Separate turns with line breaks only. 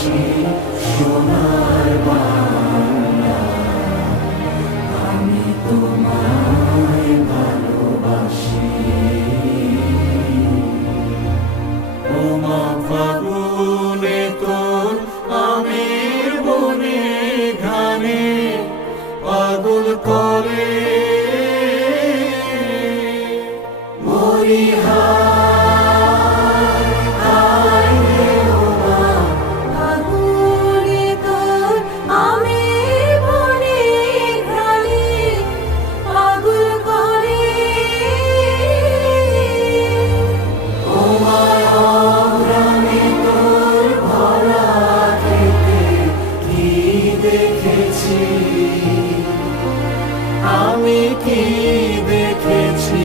বাসি সোনার বাংলা আমি তোমায় ভালোবাসি ও মা ফাগুনে তোর আমের বনে ঘানে পাগল করে মরি দেখেছি। আমি কি দেখেছি?